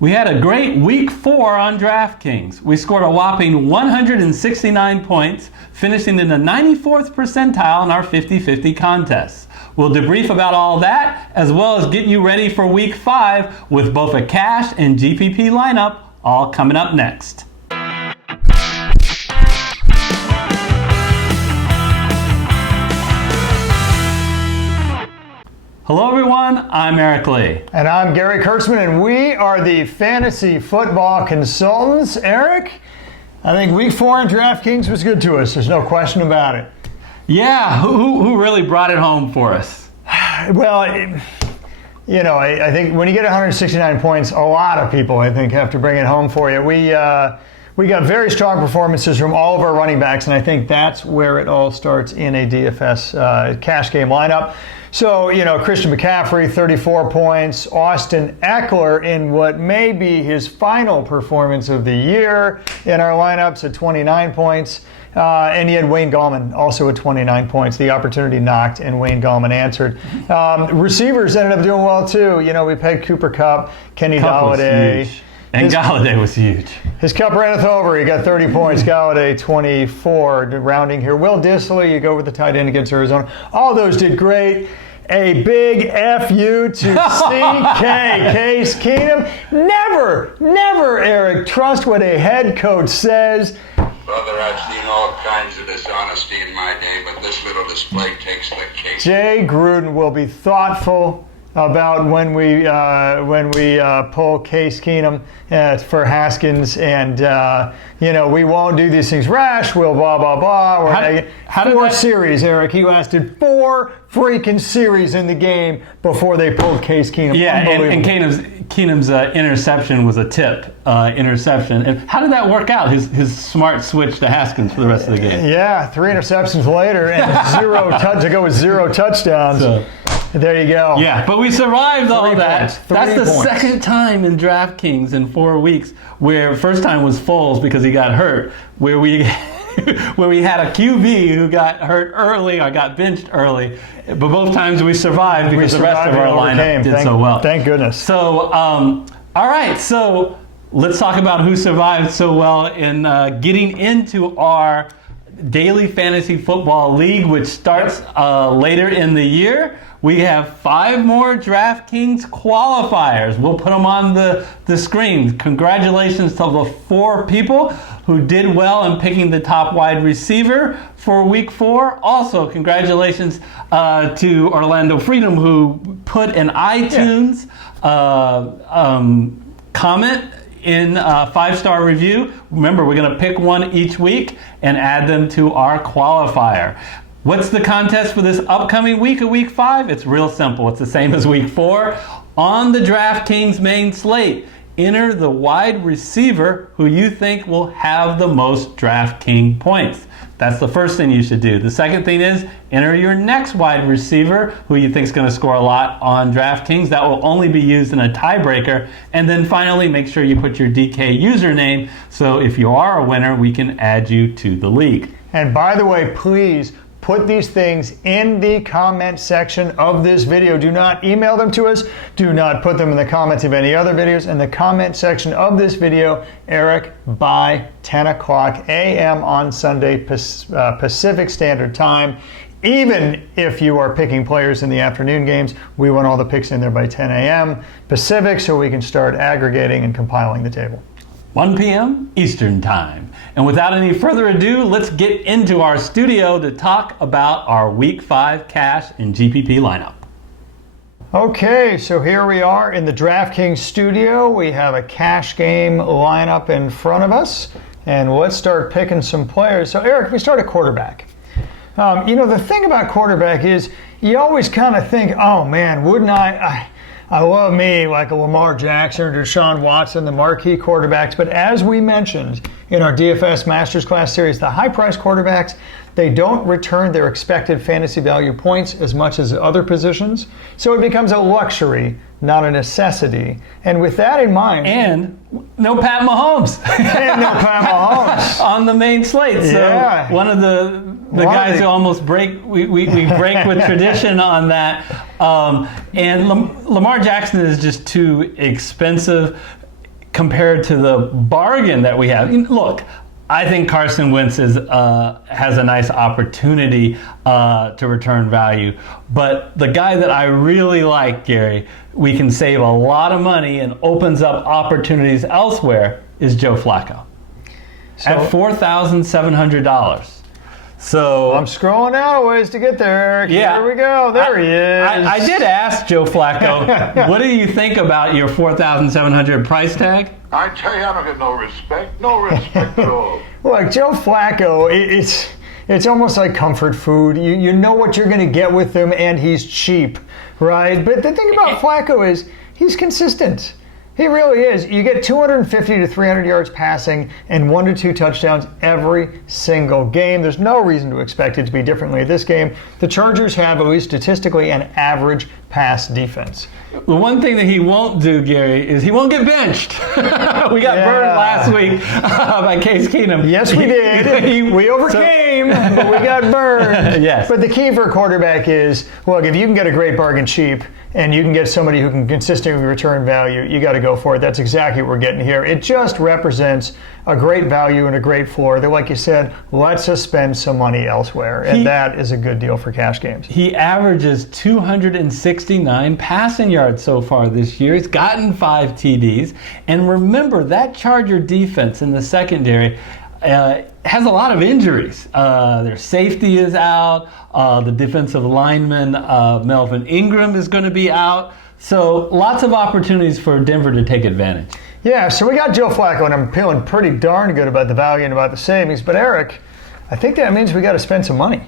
We had a great week 4 on DraftKings. We scored a whopping 169 points, finishing in the 94th percentile in our 50-50 contests. We'll debrief about all that, as well as get you ready for week 5 with both a cash and GPP lineup, all coming up next. Hello everyone, I'm Eric Lee. And I'm Gary Kurtzman, and we are the Fantasy Football Consultants. Eric, I think week 4 in DraftKings was good to us. There's no question about it. Yeah, who really brought it home for us? Well, I think when you get 169 points, a lot of people, I think, have to bring it home for you. We got very strong performances from all of our running backs, and I think that's where it all starts in a DFS cash game lineup. So, Christian McCaffrey, 34 points. Austin Eckler in what may be his final performance of the year in our lineups at 29 points. And you had Wayne Gallman also at 29 points. The opportunity knocked, and Wayne Gallman answered. Receivers ended up doing well, too. We pegged Cooper Kupp, Kenny Golladay. And Golladay was huge. His cup runneth over. He got 30 points. Golladay, 24. Rounding here. Will Dissly, you go with the tight end against Arizona. All those did great. A big F-U to CK, Case Keenum. Never, Eric, trust what a head coach says. Brother, I've seen all kinds of dishonesty in my day, but this little display takes the cake. Jay Gruden will be thoughtful about when we pull Case Keenum for Haskins, and we won't do these things rash. We'll blah blah blah. Four series, Eric. He lasted 4 freaking series in the game before they pulled Case Keenum. Yeah, and Keenum's interception was a tip interception. And how did that work out? His smart switch to Haskins for the rest of the game. Yeah, 3 interceptions later and to go with 0 touchdowns. So, there you go. Yeah, but we survived all that. That's the second time in DraftKings in 4 weeks where first time was Foles because he got hurt, where we had a QB who got hurt early or got benched early, but both times we survived because the rest of our lineup did so well. Thank goodness. So, all right, so let's talk about who survived so well in getting into our Daily Fantasy Football League, which starts later in the year. We have 5 more DraftKings qualifiers. We'll put them on the screen. Congratulations to the 4 people who did well in picking the top wide receiver for week 4. Also, congratulations to Orlando Freedom, who put an iTunes comment in a 5-star review. Remember, we're going to pick one each week and add them to our qualifier. What's the contest for this upcoming week of week 5? It's real simple. It's the same as week 4. On the DraftKings Main Slate, enter the wide receiver who you think will have the most DraftKings points. That's the first thing you should do. The second thing is enter your next wide receiver who you think is going to score a lot on DraftKings. That will only be used in a tiebreaker. And then finally, make sure you put your DK username so if you are a winner, we can add you to the league. And by the way, please put these things in the comment section of this video. Do not email them to us. Do not put them in the comments of any other videos. In the comment section of this video, Eric, by 10 o'clock a.m. on Sunday Pacific Standard Time. Even if you are picking players in the afternoon games, we want all the picks in there by 10 a.m. Pacific so we can start aggregating and compiling the table. 1 p.m. Eastern Time. And without any further ado, let's get into our studio to talk about our Week 5 cash and GPP lineup. Okay, so here we are in the DraftKings studio. We have a cash game lineup in front of us, and let's start picking some players. So Eric, we start at quarterback. The thing about quarterback is you always kind of think, oh man, wouldn't I love me like a Lamar Jackson or Deshaun Watson, the marquee quarterbacks. But as we mentioned in our DFS Master Class series, the high-priced quarterbacks, they don't return their expected fantasy value points as much as other positions. So it becomes a luxury, not a necessity. And with that in mind... And no Pat Mahomes. On the main slate. So yeah. One of the guys who almost break with tradition on that. And Lamar Jackson is just too expensive. compared to the bargain that we have. Look, I think Carson Wentz has a nice opportunity to return value. But the guy that I really like, Gary, we can save a lot of money and opens up opportunities elsewhere, is Joe Flacco. At $4,700. So I'm scrolling out ways to get there. Yeah. Here we go. There he is. I did ask Joe Flacco, what do you think about your $4,700 price tag? I tell you, I don't get no respect. No respect at all. Look, Joe Flacco, it's almost like comfort food. You know what you're going to get with him, and he's cheap, right? But the thing about Flacco is he's consistent. He really is. You get 250 to 300 yards passing and 1 to 2 touchdowns every single game. There's no reason to expect it to be differently this game. The Chargers have, at least statistically, an average pass defense. The one thing that he won't do, Gary, is he won't get benched. We got burned last week by Case Keenum. Yes, we did. We overcame, but we got burned. Yes. But the key for a quarterback is, look, if you can get a great bargain cheap and you can get somebody who can consistently return value, you got to go for it. That's exactly what we're getting here. It just represents a great value and a great floor that, like you said, lets us spend some money elsewhere. And that is a good deal for cash games. He averages 269 passing yards so far this year. He's gotten 5 TDs. And remember, that Charger defense in the secondary has a lot of injuries. Their safety is out. The defensive lineman, Melvin Ingram, is going to be out. So lots of opportunities for Denver to take advantage. Yeah, so we got Joe Flacco, and I'm feeling pretty darn good about the value and about the savings. But Eric, I think that means we got to spend some money.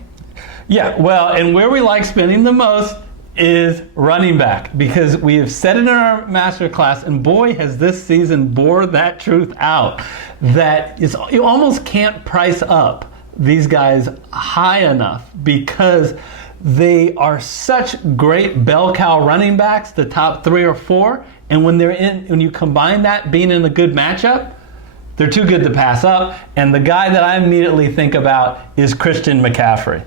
Yeah, well, and where we like spending the most is running back, because we have said it in our master class, and boy, has this season bore that truth out, that you almost can't price up these guys high enough because they are such great bell cow running backs, the top 3 or 4, and when you combine that being in a good matchup, they're too good to pass up. And the guy that I immediately think about is Christian McCaffrey.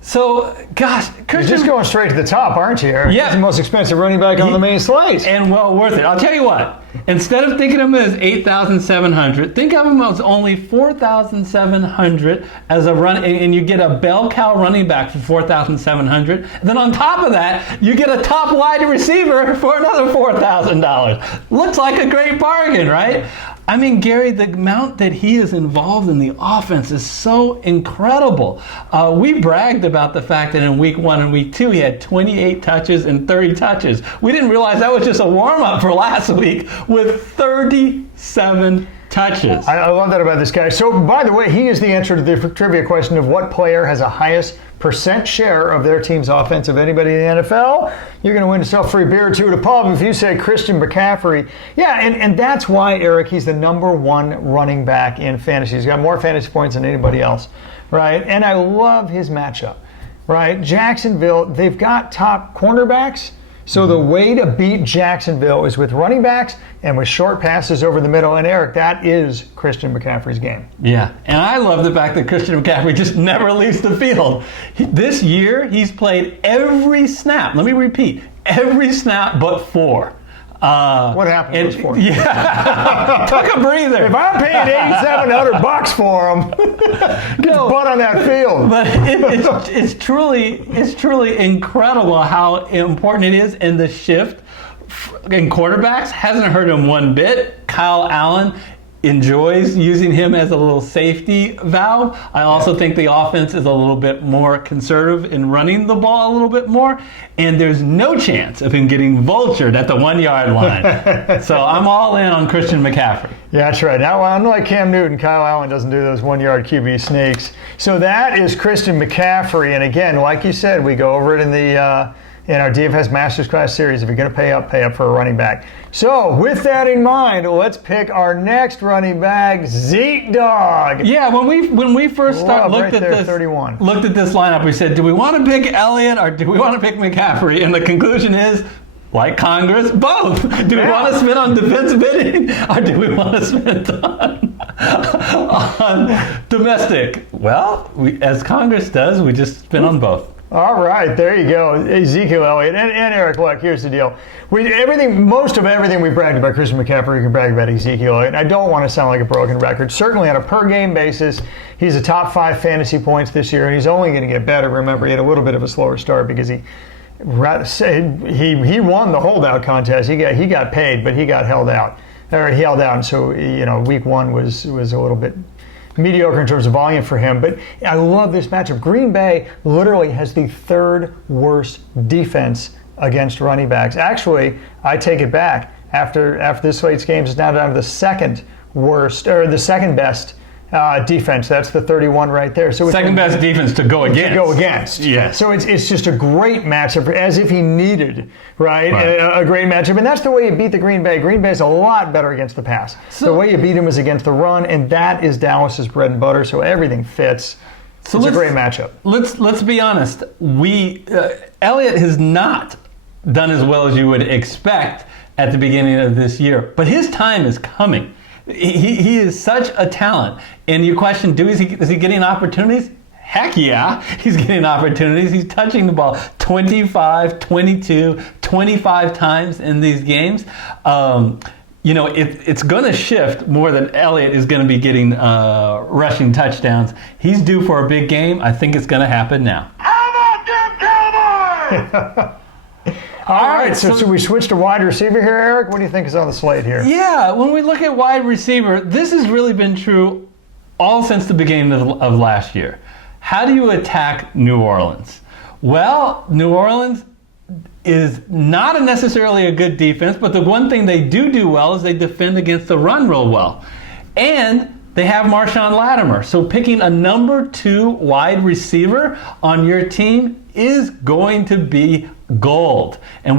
So, gosh, You're just going straight to the top, aren't you, Eric? Yeah. He's the most expensive running back on the main slate. And well worth it. I'll tell you what. Instead of thinking of him as 8,700, think of him as only 4,700 as a run, and you get a bell cow running back for 4,700. Then on top of that, you get a top wide receiver for another $4,000. Looks like a great bargain, right? I mean, Gary, the amount that he is involved in the offense is so incredible. We bragged about the fact that in week 1 and week 2, he had 28 touches and 30 touches. We didn't realize that was just a warm-up for last week with 37 touches. I love that about this guy. So, by the way, he is the answer to the trivia question of what player has a highest percent share of their team's offense of anybody in the NFL. You're going to win yourself a free beer or two at a pub if you say Christian McCaffrey. Yeah, and that's why, Eric, he's the number 1 running back in fantasy. He's got more fantasy points than anybody else, right? And I love his matchup, right? Jacksonville, they've got top cornerbacks. So the way to beat Jacksonville is with running backs and with short passes over the middle. And Eric, that is Christian McCaffrey's game. Yeah, and I love the fact that Christian McCaffrey just never leaves the field. This year, he's played every snap. Let me repeat, every snap but 4. What happened to those 4? Yeah, took a breather. If I'm paying $8,700 for him, get his butt on that field. But it's truly incredible how important it is, and the shift in quarterbacks hasn't hurt him one bit. Kyle Allen enjoys using him as a little safety valve. I also think the offense is a little bit more conservative in running the ball a little bit more, and there's no chance of him getting vultured at the 1-yard line. So I'm all in on Christian McCaffrey. Yeah, that's right. Now, unlike Cam Newton, Kyle Allen doesn't do those 1-yard QB sneaks. So that is Christian McCaffrey, and again, like you said, we go over it in our DFS Master Class series. If you're going to pay up for a running back. So with that in mind, let's pick our next running back, Zeke Dog. Yeah, when we first looked at this 31. Looked at this lineup, we said, do we want to pick Elliott or do we want to pick McCaffrey? And the conclusion is, like Congress, both. Do we want to spend on defensive bidding or do we want to spend on domestic? Well, as Congress does, we just spend on both. All right, there you go. Ezekiel Elliott. And Eric, look, here's the deal. Most of everything we bragged about Christian McCaffrey, we can brag about Ezekiel Elliott. I don't want to sound like a broken record. Certainly on a per-game basis, he's a top 5 fantasy points this year, and he's only going to get better. Remember, he had a little bit of a slower start because he won the holdout contest. He got paid, but he got held out. Or he held out, and so, week 1 was a little bit mediocre in terms of volume for him. But I love this matchup. Green Bay literally has the 3rd worst defense against running backs. Actually, I take it back. After this slate's games, it's now down to the 2nd worst, or the 2nd best defense. That's the 31 right there. So second best defense to go against. Yes. So it's just a great matchup, as if he needed, right? A great matchup. And that's the way you beat the Green Bay. Green Bay's a lot better against the pass. So, the way you beat him is against the run, and that is Dallas's bread and butter. So everything fits. So it's a great matchup. Let's be honest. Elliott has not done as well as you would expect at the beginning of this year, but his time is coming. He is such a talent. And you question, is he getting opportunities? Heck yeah, he's getting opportunities. He's touching the ball 25, 22, 25 times in these games. It's going to shift more than Elliott is going to be getting rushing touchdowns. He's due for a big game. I think it's going to happen now. How about them Cowboys? All right, so we switch to wide receiver here, Eric? What do you think is on the slate here? Yeah, when we look at wide receiver, this has really been true all since the beginning of last year. How do you attack New Orleans? Well, New Orleans is not necessarily a good defense, but the one thing they do well is they defend against the run real well. And they have Marshawn Lattimore. So picking a number 2 wide receiver on your team is going to be gold. And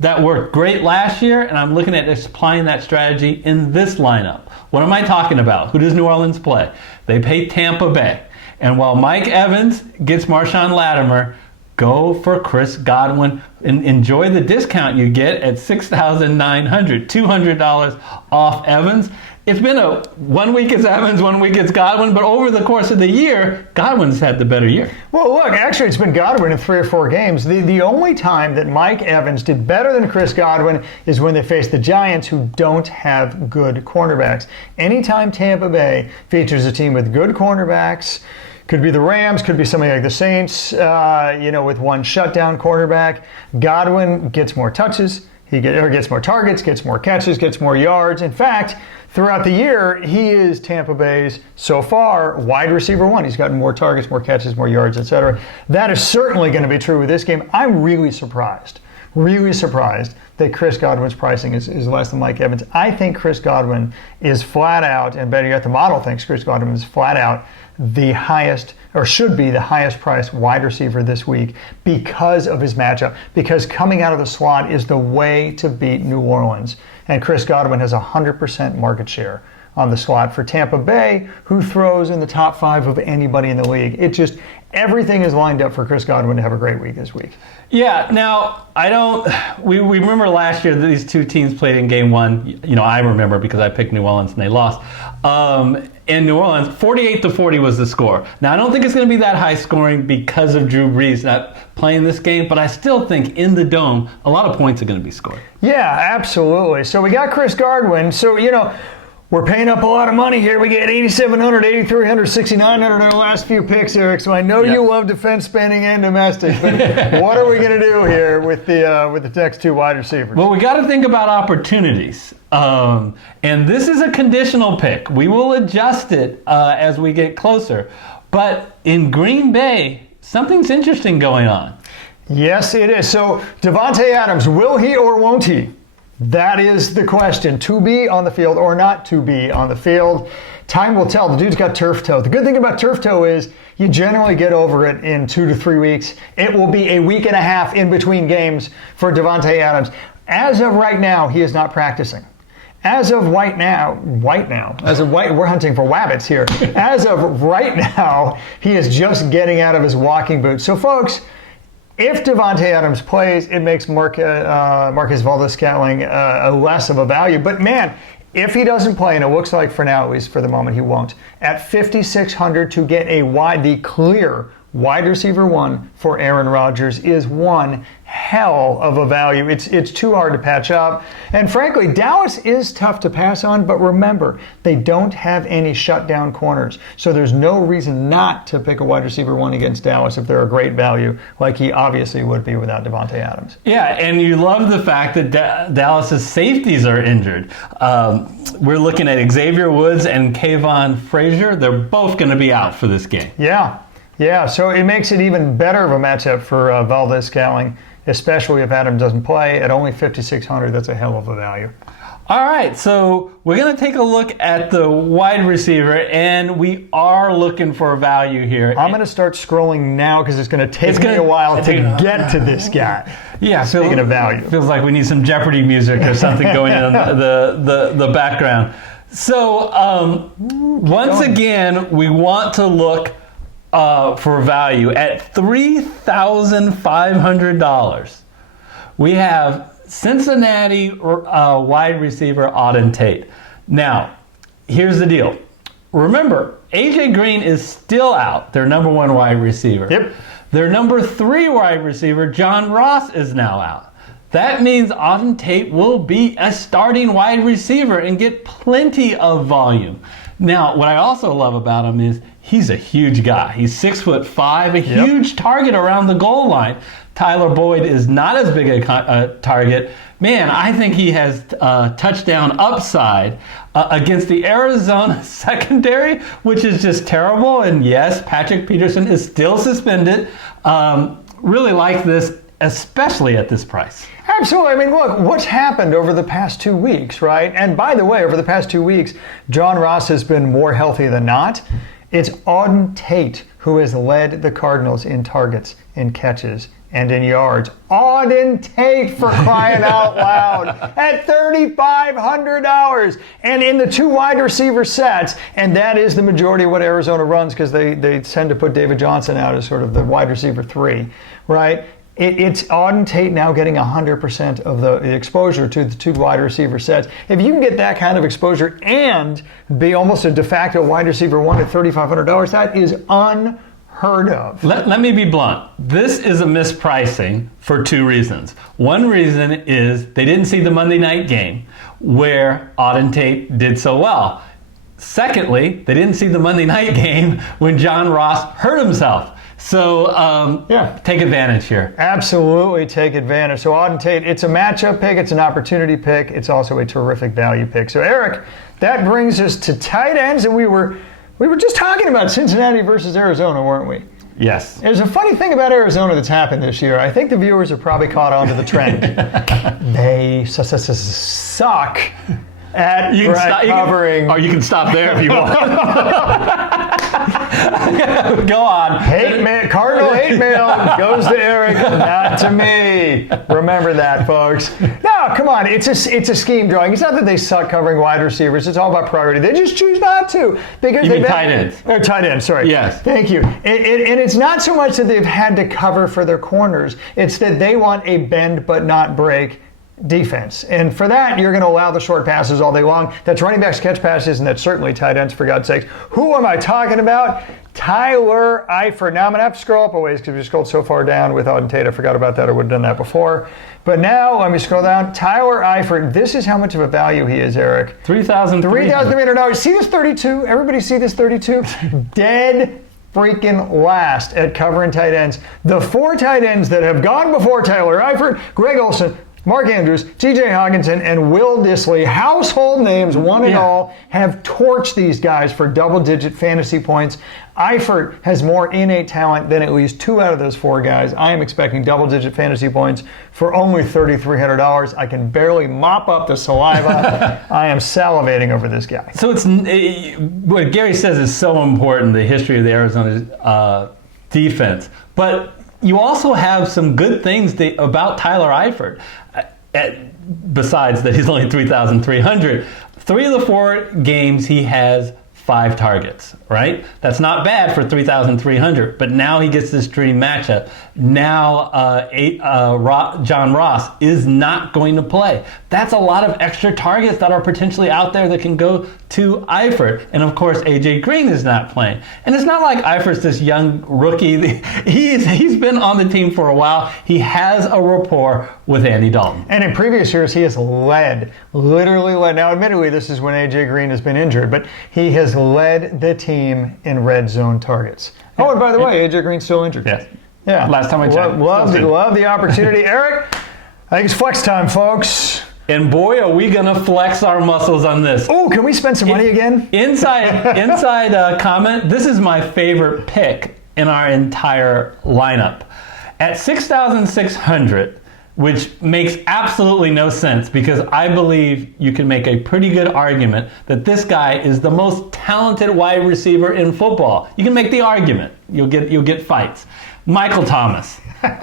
that worked great last year, and I'm looking at applying that strategy in this lineup. What am I talking about? Who does New Orleans play? They play Tampa Bay. And while Mike Evans gets Marshawn Lattimore, go for Chris Godwin and enjoy the discount you get at $6,900, $200 off Evans. It's been 1 week it's Evans, 1 week it's Godwin, but over the course of the year, Godwin's had the better year. Well, look, actually it's been Godwin in 3 or 4 games. The only time that Mike Evans did better than Chris Godwin is when they faced the Giants, who don't have good cornerbacks. Anytime Tampa Bay features a team with good cornerbacks, could be the Rams, could be something like the Saints, with one shutdown quarterback, Godwin gets more touches, gets more targets, gets more catches, gets more yards. In fact, throughout the year, he is Tampa Bay's, so far, wide receiver 1. He's gotten more targets, more catches, more yards, etc. That is certainly going to be true with this game. I'm really surprised that Chris Godwin's pricing is less than Mike Evans. I think Chris Godwin is flat out, and better yet, the model thinks Chris Godwin is flat out the highest, or should be the highest priced wide receiver this week because of his matchup, because coming out of the slot is the way to beat New Orleans. And Chris Godwin has 100% market share on the slot for Tampa Bay, who throws in the top 5 of anybody in the league. Everything is lined up for Chris Godwin to have a great week this week. Yeah, now, we remember last year that these 2 teams played in game 1. I remember because I picked New Orleans and they lost. In New Orleans, 48-40 was the score. Now, I don't think it's going to be that high scoring because of Drew Brees not playing this game, but I still think in the Dome, a lot of points are going to be scored. Yeah, absolutely. So we got Chris Godwin. So, we're paying up a lot of money here. We get $8,700, $8,300, $6,900 on our last few picks, Eric. So I know you love defense spending and domestic, but what are we going to do here with the next 2 wide receivers? Well, we got to think about opportunities. And this is a conditional pick. We will adjust it as we get closer. But in Green Bay, something's interesting going on. Yes, it is. So Davante Adams, will he or won't he? That is the question. To be on the field or not to be on the field. Time will tell. The dude's got turf toe. The good thing about turf toe is you generally get over it in 2 to 3 weeks. It will be a week and a half in between games for Davante Adams. As of right now, he is not practicing. As of we're hunting for wabbits here. As of right now, he is just getting out of his walking boots. So folks, if Davante Adams plays, it makes Marquez Valdes-Scantling less of a value. But man, if he doesn't play, and it looks like for now, at least for the moment, he won't, at $5,600 to get the clear wide receiver 1 for Aaron Rodgers is one hell of a value. It's too hard to patch up. And frankly, Dallas is tough to pass on, but remember, they don't have any shutdown corners. So there's no reason not to pick a wide receiver 1 against Dallas if they're a great value, like he obviously would be without Davante Adams. Yeah, and you love the fact that Dallas's safeties are injured. We're looking at Xavier Woods and Kayvon Frazier. They're both going to be out for this game. Yeah, so it makes it even better of a matchup for Valdez-Scantling, especially if Adams doesn't play. At only 5,600, that's a hell of a value. All right, so we're going to take a look at the wide receiver, and we are looking for a value here. I'm going to start scrolling now because it's going to take me a while to get to this guy. Yeah, speaking of value. Feels like we need some Jeopardy music or something going in the background. So once again, we want to look for value at $3,500. We have Cincinnati wide receiver Auden Tate. Now, here's the deal. Remember, AJ Green is still out, their number 1 wide receiver. Yep. Their number 3 wide receiver, John Ross, is now out. That means Auden Tate will be a starting wide receiver and get plenty of volume. Now, what I also love about him is he's a huge guy. He's 6'5", a huge target around the goal line. Tyler Boyd is not as big a target. Man, I think he has touchdown upside against the Arizona secondary, which is just terrible. And yes, Patrick Peterson is still suspended. Really like this, especially at this price. Absolutely. I mean, look, what's happened over the past 2 weeks, right? And by the way, over the past 2 weeks, John Ross has been more healthy than not. It's Auden Tate who has led the Cardinals in targets, in catches, and in yards. Auden Tate, for crying out loud, at $3,500. And in the 2 wide receiver sets, and that is the majority of what Arizona runs because they tend to put David Johnson out as sort of the wide receiver 3, right? It's Auden Tate now getting 100% of the exposure to the 2 wide receiver sets. If you can get that kind of exposure and be almost a de facto wide receiver 1 at $3,500, that is unheard of. Let me be blunt. This is a mispricing for 2 reasons. One reason is they didn't see the Monday night game where Auden Tate did so well. Secondly, they didn't see the Monday night game when John Ross hurt himself. So, take advantage here. Absolutely take advantage. So, Auden Tate, it's a matchup pick. It's an opportunity pick. It's also a terrific value pick. So, Eric, that brings us to tight ends. And we were just talking about Cincinnati versus Arizona, weren't we? Yes. There's a funny thing about Arizona that's happened this year. I think the viewers have probably caught on to the trend. They suck at covering. Or you can stop there if you want. Go on. Cardinal hate mail goes to Eric, not to me. Remember that, folks. No, come on. It's a scheme drawing. It's not that they suck covering wide receivers. It's all about priority. They just choose not to because you mean tight ends? Or tight ends. Sorry. Yes. Thank you. And it's not so much that they've had to cover for their corners. It's that they want a bend but not break defense. And for that, you're going to allow the short passes all day long. That's running backs catch passes, and that's certainly tight ends, for God's sakes. Who am I talking about? Tyler Eifert. Now, I'm going to have to scroll up a ways because we scrolled so far down with Auden Tate. I forgot about that. I would have done that before. But now, let me scroll down. Tyler Eifert. This is how much of a value he is, Eric. $3,300. See this 32? Everybody see this 32? Dead freaking last at covering tight ends. The 4 tight ends that have gone before Tyler Eifert, Greg Olsen, Mark Andrews, TJ Hawkinson, and Will Dissly, household names, one and all, have torched these guys for double-digit fantasy points. Eifert has more innate talent than at least 2 out of those 4 guys. I am expecting double-digit fantasy points for only $3,300. I can barely mop up the saliva. I am salivating over this guy. So what Gary says is so important, the history of the Arizona defense. But you also have some good things about Tyler Eifert. Besides that he's only $3,300. 3 of the 4 games he has 5 targets, right? That's not bad for 3,300, but now he gets this dream matchup. Now John Ross is not going to play. That's a lot of extra targets that are potentially out there that can go to Eifert. And of course, AJ Green is not playing. And it's not like Eifert's this young rookie. He's been on the team for a while. He has a rapport with Andy Dalton. And in previous years, he has literally led. Now, admittedly, this is when AJ Green has been injured, but he has led the team in red zone targets. Oh, and by the way, AJ Green's still injured. Yes. Yeah. Last time I checked. Love the opportunity. Eric, I think it's flex time, folks. And boy, are we going to flex our muscles on this. Oh, can we spend some money again? Inside comment, this is my favorite pick in our entire lineup. At 6,600, which makes absolutely no sense because I believe you can make a pretty good argument that this guy is the most talented wide receiver in football. You can make the argument. You'll get fights. Michael Thomas. What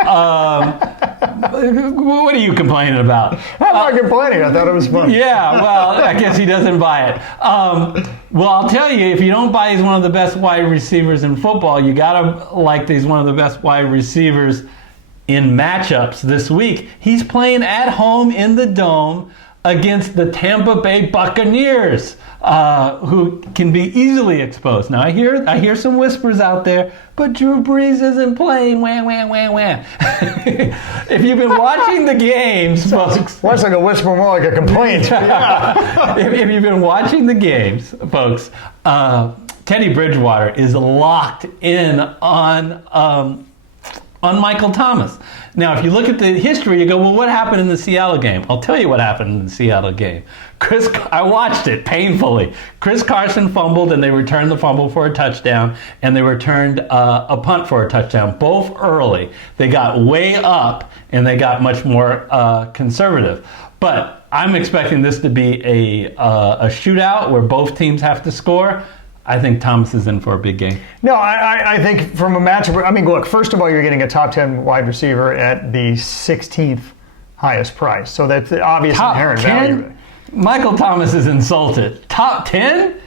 are you complaining about? I'm not complaining. I thought it was fun. Yeah, well, I guess he doesn't buy it. Well, I'll tell you, if you don't buy he's one of the best wide receivers in football, you got to like he's one of the best wide receivers in matchups this week. He's playing at home in the Dome against the Tampa Bay Buccaneers, who can be easily exposed. Now, I hear some whispers out there, but Drew Brees isn't playing. Wah, wah, wah, wah. If you've been watching the games, folks. Well, that's like a whisper, more like a complaint. Yeah. If you've been watching the games, folks, Teddy Bridgewater is locked in on Michael Thomas. Now, if you look at the history, you go, well, what happened in the Seattle game? I'll tell you what happened in the Seattle game. I watched it painfully. Chris Carson fumbled, and they returned the fumble for a touchdown, and they returned a punt for a touchdown, both early. They got way up, and they got much more conservative. But I'm expecting this to be a shootout where both teams have to score. I think Thomas is in for a big game. No, I think from a matchup, I mean, look, first of all, you're getting a top 10 wide receiver at the 16th highest price. So that's the obvious inherent value. Michael Thomas is insulted. Top 10?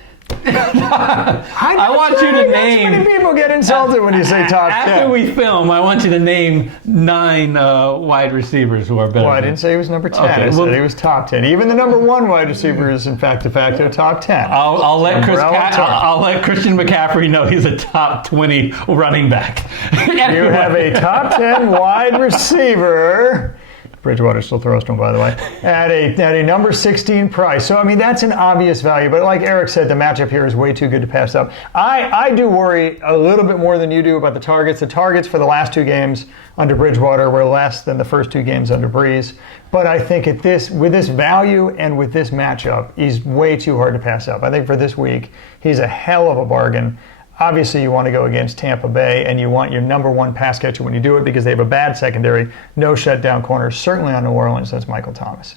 I want you to name. Many people get insulted when you say top 10. After we film, I want you to name 9 wide receivers who are better. Well, I didn't say he was number 10. Okay, I said he was top 10. Even the number 1 wide receiver is, in fact, de facto top 10. I'll let Christian McCaffrey know he's a top 20 running back. You have a top 10 wide receiver. Bridgewater still throws to him, by the way, at a number 16 price. So, I mean, that's an obvious value. But like Eric said, the matchup here is way too good to pass up. I do worry a little bit more than you do about the targets. The targets for the last 2 games under Bridgewater were less than the first 2 games under Breeze. But I think with this value and with this matchup, he's way too hard to pass up. I think for this week, he's a hell of a bargain. Obviously, you want to go against Tampa Bay, and you want your number 1 pass catcher when you do it because they have a bad secondary, no shutdown corners, certainly on New Orleans. That's Michael Thomas.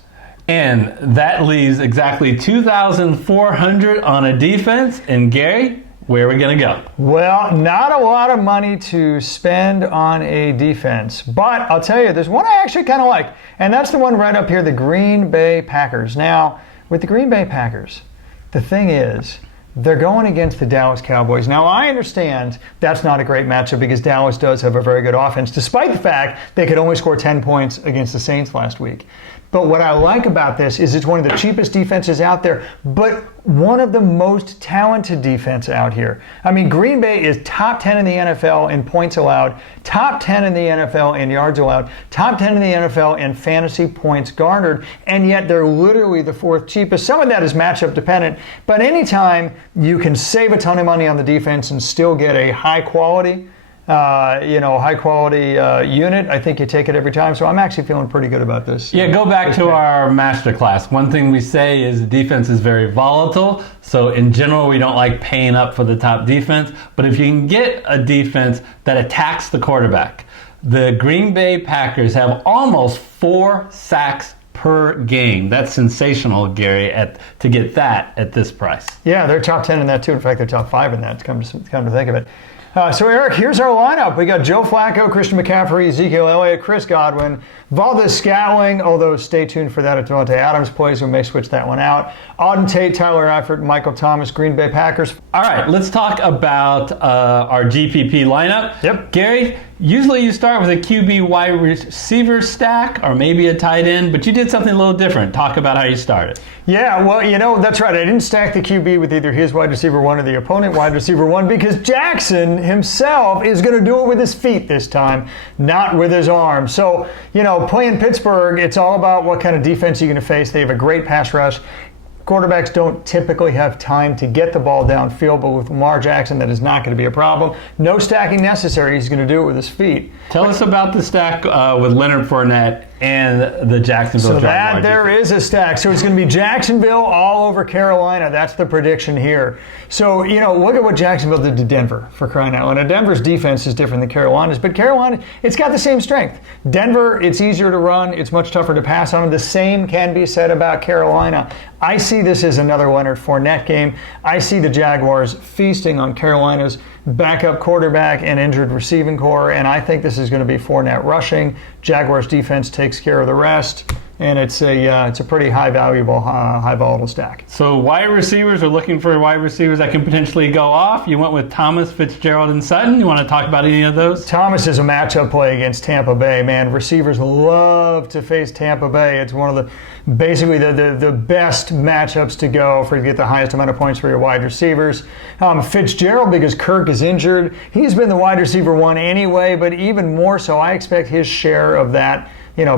And that leaves exactly 2,400 on a defense. And Gary, where are we going to go? Well, not a lot of money to spend on a defense, but I'll tell you, there's one I actually kind of like, and that's the one right up here, the Green Bay Packers. Now, with the Green Bay Packers, the thing is, they're going against the Dallas Cowboys. Now, I understand that's not a great matchup because Dallas does have a very good offense, despite the fact they could only score 10 points against the Saints last week. But what I like about this is it's one of the cheapest defenses out there, but one of the most talented defense out here. I mean, Green Bay is top 10 in the NFL in points allowed, top 10 in the NFL in yards allowed, top 10 in the NFL in fantasy points garnered, and yet they're literally the 4th cheapest. Some of that is matchup dependent, but anytime you can save a ton of money on the defense and still get a high quality unit, I think you take it every time. So I'm actually feeling pretty good about this. Yeah, go back to our master class. One thing we say is the defense is very volatile. So in general, we don't like paying up for the top defense. But if you can get a defense that attacks the quarterback, the Green Bay Packers have almost 4 sacks per game. That's sensational, Gary, to get that at this price. Yeah, they're top 10 in that too. In fact, they're top 5 in that, to come to think of it. So, Eric, here's our lineup. We got Joe Flacco, Christian McCaffrey, Ezekiel Elliott, Chris Godwin, Valdez-Scantling, although stay tuned for that if Davante Adams plays. We may switch that one out. Auden Tate, Tyler Eifert, Michael Thomas, Green Bay Packers. All right, let's talk about our GPP lineup. Yep. Gary, usually you start with a QB wide receiver stack or maybe a tight end, but you did something a little different. Talk about how you started. Yeah, well, that's right. I didn't stack the QB with either his wide receiver one or the opponent wide receiver one because Jackson himself is going to do it with his feet this time, not with his arms. So, playing Pittsburgh, it's all about what kind of defense you're going to face. They have a great pass rush. Quarterbacks don't typically have time to get the ball downfield, but with Lamar Jackson, that is not going to be a problem. No stacking necessary. He's going to do it with his feet. Tell us about the stack with Leonard Fournette and the Jacksonville Jaguars. So there is a stack. So it's going to be Jacksonville all over Carolina. That's the prediction here. So, look at what Jacksonville did to Denver, for crying out loud. Now, Denver's defense is different than Carolina's, but Carolina, it's got the same strength. Denver, it's easier to run. It's much tougher to pass on. The same can be said about Carolina. I see this as another Leonard Fournette game. I see the Jaguars feasting on Carolina's backup quarterback and injured receiving core, and I think this is going to be Fournette rushing. Jaguars defense takes care of the rest, and it's a pretty high volatile stack. So wide receivers are looking for wide receivers that can potentially go off. You went with Thomas, Fitzgerald, and Sutton. You want to talk about any of those? Thomas is a matchup play against Tampa Bay. Man, receivers love to face Tampa Bay. It's one of the basically the best matchups to go for to get the highest amount of points for your wide receivers. Fitzgerald, because Kirk is injured, he's been the wide receiver one anyway, but even more so, I expect his share of that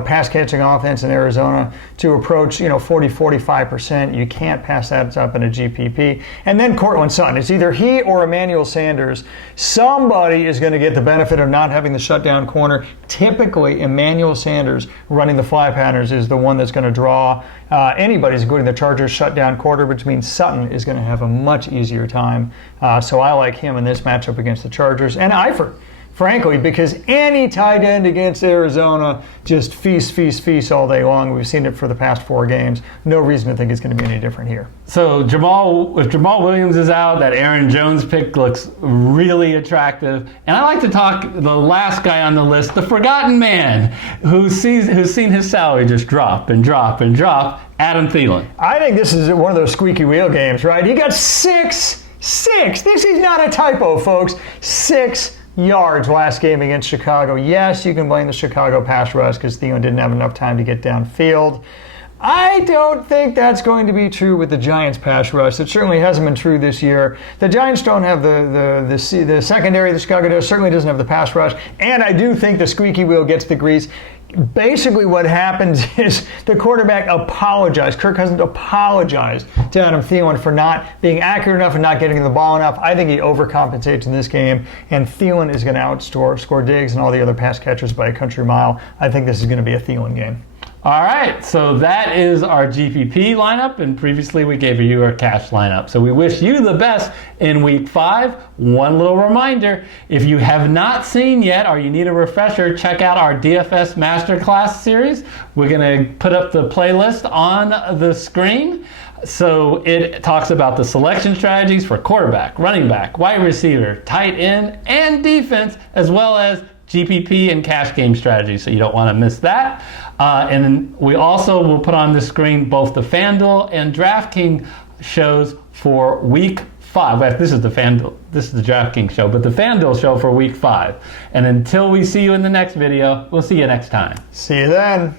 pass catching offense in Arizona to approach 40-45%. You can't pass that up in a GPP. And then Cortland Sutton. It's either he or Emmanuel Sanders. Somebody is going to get the benefit of not having the shutdown corner. Typically, Emmanuel Sanders running the fly patterns is the one that's going to draw anybody's, including the Chargers, shutdown quarter, which means Sutton is going to have a much easier time. So I like him in this matchup against the Chargers. And Eifert, frankly, because any tight end against Arizona just feast all day long. We've seen it for the past 4 games. No reason to think it's going to be any different here. So if Jamal Williams is out, that Aaron Jones pick looks really attractive. And I like to talk the last guy on the list, the forgotten man, who's seen his salary just drop and drop and drop, Adam Thielen. I think this is one of those squeaky wheel games, right? He got six. This is not a typo, folks. 6 yards last game against Chicago. Yes, you can blame the Chicago pass rush because Thielen didn't have enough time to get downfield. I don't think that's going to be true with the Giants pass rush. It certainly hasn't been true this year. The Giants don't have the secondary. The Chicago does, certainly doesn't have the pass rush. And I do think the squeaky wheel gets the grease. Basically what happens is the quarterback apologized. Kirk Cousins apologized to Adam Thielen for not being accurate enough and not getting the ball enough. I think he overcompensates in this game, and Thielen is going to score Diggs and all the other pass catchers by a country mile. I think this is going to be a Thielen game. All right, so that is our GPP lineup, and previously we gave you our cash lineup. So we wish you the best in Week 5. One little reminder, if you have not seen yet or you need a refresher, check out our DFS Master Class series. We're going to put up the playlist on the screen. So it talks about the selection strategies for quarterback, running back, wide receiver, tight end, and defense, as well as GPP and cash game strategies, so you don't want to miss that. And then we also will put on the screen both the FanDuel and DraftKings shows for Week 5. Well, this is the DraftKings show, but the FanDuel show for Week 5. And until we see you in the next video, we'll see you next time. See you then.